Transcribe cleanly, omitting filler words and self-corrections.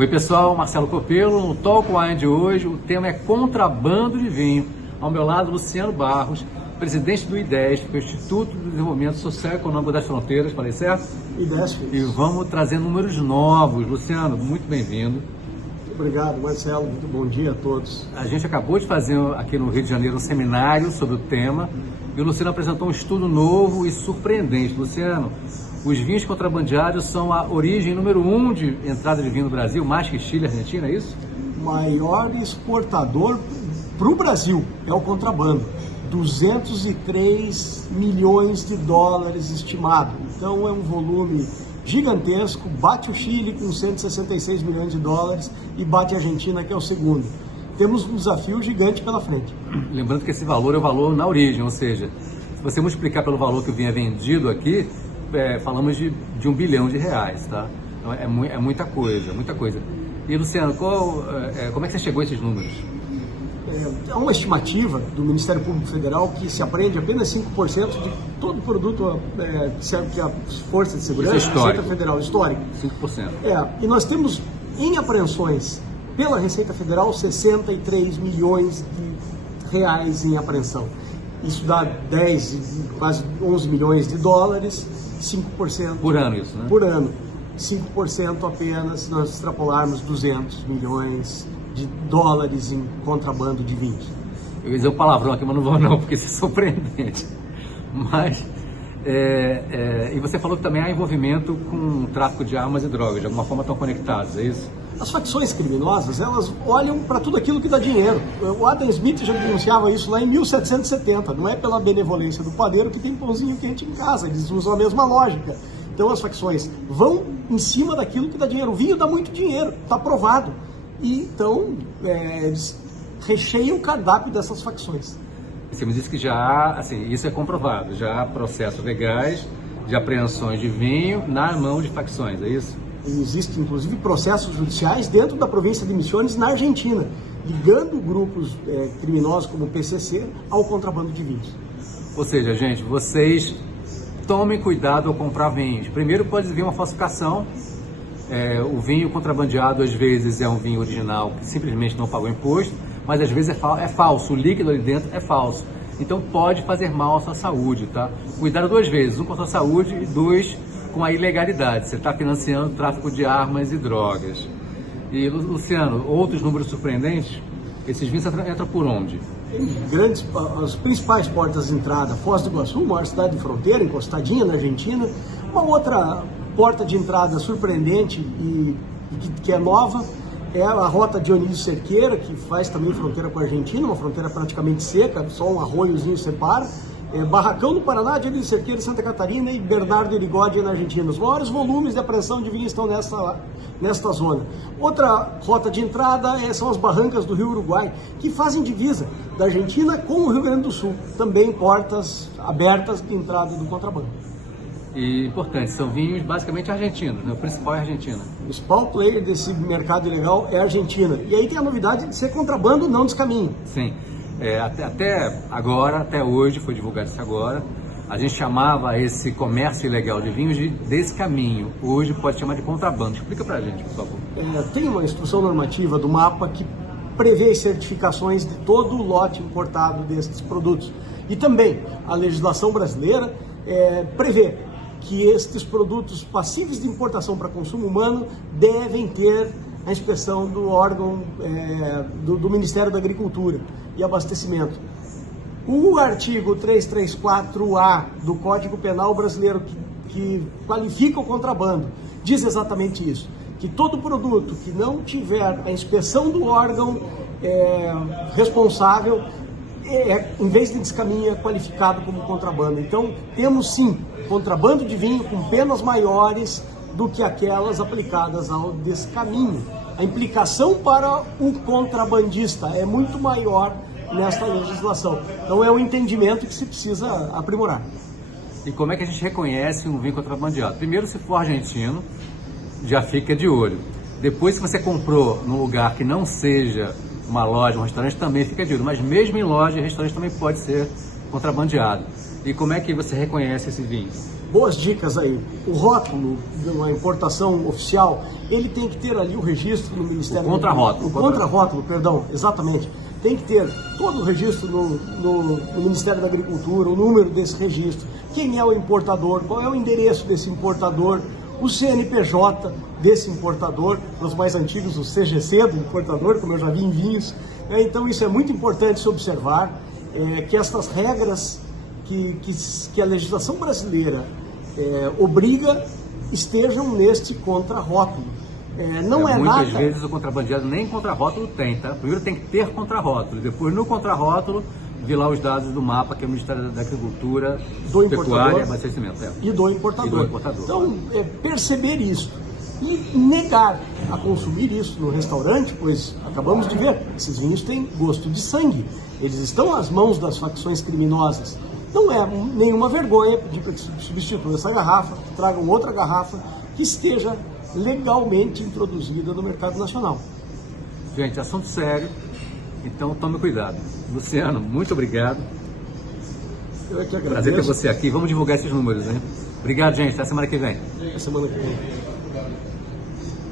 Oi pessoal, Marcelo Copelo, no Talk Wine de hoje o tema é contrabando de vinho. Ao meu lado, Luciano Barros, presidente do IDESF, que é o Instituto de Desenvolvimento Social e Econômico das Fronteiras, falei certo? IDESF. E vamos trazer números novos. Luciano, muito bem-vindo. Obrigado, Marcelo, muito bom dia a todos. A gente acabou de fazer aqui no Rio de Janeiro um seminário sobre o tema e o Luciano apresentou um estudo novo e surpreendente. Luciano, os vinhos contrabandeados são a origem número 1 de entrada de vinho no Brasil, mais que Chile e Argentina, é isso? O maior exportador para o Brasil é o contrabando. 203 milhões de dólares estimado. Então é um volume gigantesco, bate o Chile com 166 milhões de dólares e bate a Argentina, que é o segundo. Temos um desafio gigante pela frente. Lembrando que esse valor é o valor na origem, ou seja, se você multiplicar pelo valor que o vinho é vendido aqui, falamos de R$1 bilhão, tá? Então é muita coisa, muita coisa. E Luciano, como é que você chegou a esses números? É uma estimativa do Ministério Público Federal que se apreende apenas 5% de todo produto que serve que a Força de Segurança, Receita Federal, histórico. 5%. E nós temos em apreensões pela Receita Federal 63 milhões de reais em apreensão. Isso dá 10, quase 11 milhões de dólares, 5%. Por ano isso, né? Por ano. 5% apenas se nós extrapolarmos 200 milhões de dólares em contrabando de vinhos. Eu ia dizer um palavrão aqui, mas não vou não, porque isso é surpreendente. Mas, e você falou que também há envolvimento com tráfico de armas e drogas, de alguma forma estão conectados, é isso? As facções criminosas, elas olham para tudo aquilo que dá dinheiro. O Adam Smith já denunciava isso lá em 1770, não é pela benevolência do padeiro que tem pãozinho quente em casa, eles usam a mesma lógica. Então as facções vão em cima daquilo que dá dinheiro. O vinho dá muito dinheiro, está provado. E então eles recheiam o cardápio dessas facções. Você me disse que já há, assim, isso é comprovado, já há processos legais de apreensões de vinho na mão de facções, é isso? Existem, inclusive, processos judiciais dentro da província de Misiones, na Argentina, ligando grupos criminosos como o PCC ao contrabando de vinhos. Ou seja, gente, vocês tomem cuidado ao comprar vinhos. Primeiro pode vir uma falsificação. O vinho contrabandeado às vezes é um vinho original que simplesmente não pagou imposto, mas às vezes é falso, o líquido ali dentro é falso. Então pode fazer mal à sua saúde, tá? Cuidado duas vezes, um com a sua saúde e dois com a ilegalidade. Você está financiando o tráfico de armas e drogas. E Luciano, outros números surpreendentes? Esses vinhos entram por onde? As principais portas de entrada, Foz do Iguaçu, maior cidade de fronteira, encostadinha na Argentina. Uma outra porta de entrada surpreendente e que é nova é a rota Dionísio Cerqueira, que faz também fronteira com a Argentina, uma fronteira praticamente seca, só um arroiozinho separa. Barracão no Paraná, Dionísio Cerqueira em Santa Catarina e Bernardo Irigódia na Argentina. Os maiores volumes de apreensão de vinho estão nesta zona. Outra rota de entrada são as barrancas do Rio Uruguai, que fazem divisa da Argentina com o Rio Grande do Sul. Também portas abertas de entrada do contrabando. E importante, são vinhos basicamente argentinos, né? O principal é a Argentina. O principal player desse mercado ilegal é a Argentina. E aí tem a novidade de ser contrabando, não descaminho. Sim. Até agora, até hoje, foi divulgado isso agora, a gente chamava esse comércio ilegal de vinhos de descaminho. Hoje pode chamar de contrabando. Explica pra gente, por favor. Tem uma instrução normativa do MAPA que prevê certificações de todo o lote importado desses produtos. E também a legislação brasileira prevê que estes produtos passíveis de importação para consumo humano devem ter a inspeção do órgão do Ministério da Agricultura e Abastecimento. O artigo 334A do Código Penal Brasileiro, que qualifica o contrabando, diz exatamente isso, que todo produto que não tiver a inspeção do órgão responsável, em vez de descaminho, é qualificado como contrabando. Então, temos sim contrabando de vinho com penas maiores do que aquelas aplicadas ao descaminho. A implicação para o contrabandista é muito maior nesta legislação. Então é um entendimento que se precisa aprimorar. E como é que a gente reconhece um vinho contrabandeado? Primeiro, se for argentino, já fica de olho. Depois, se você comprou num lugar que não seja uma loja, um restaurante, também fica de olho. Mas mesmo em loja e restaurante também pode ser contrabandeado. E como é que você reconhece esse vinho? boas dicas aí. O rótulo de uma importação oficial, ele tem que ter ali o registro no Ministério... O contrarótulo. O contrarótulo, perdão, exatamente. Tem que ter todo o registro no Ministério da Agricultura, o número desse registro, quem é o importador, qual é o endereço desse importador, o CNPJ desse importador, os mais antigos, o CGC do importador, como eu já vi em vinhos. Então isso é muito importante se observar, que estas regras que a legislação brasileira obriga estejam neste contrarótulo. Muitas vezes o contrabandeado nem contrarótulo tem, tá? Primeiro tem que ter contrarótulo, depois no contrarótulo vir lá os dados do mapa, que é o Ministério da Agricultura, do Pecuária e importador Abastecimento. E do importador. Então, perceber isso e negar a consumir isso no restaurante, pois acabamos de ver, esses vinhos têm gosto de sangue, eles estão às mãos das facções criminosas. Não é nenhuma vergonha pedir para que substitua essa garrafa, que tragam outra garrafa que esteja legalmente introduzida no mercado nacional. Gente, assunto sério, então tome cuidado. Luciano, muito obrigado. Eu é que agradeço. Prazer ter você aqui. Vamos divulgar esses números, hein? Obrigado, gente. Até semana que vem. Até semana que vem.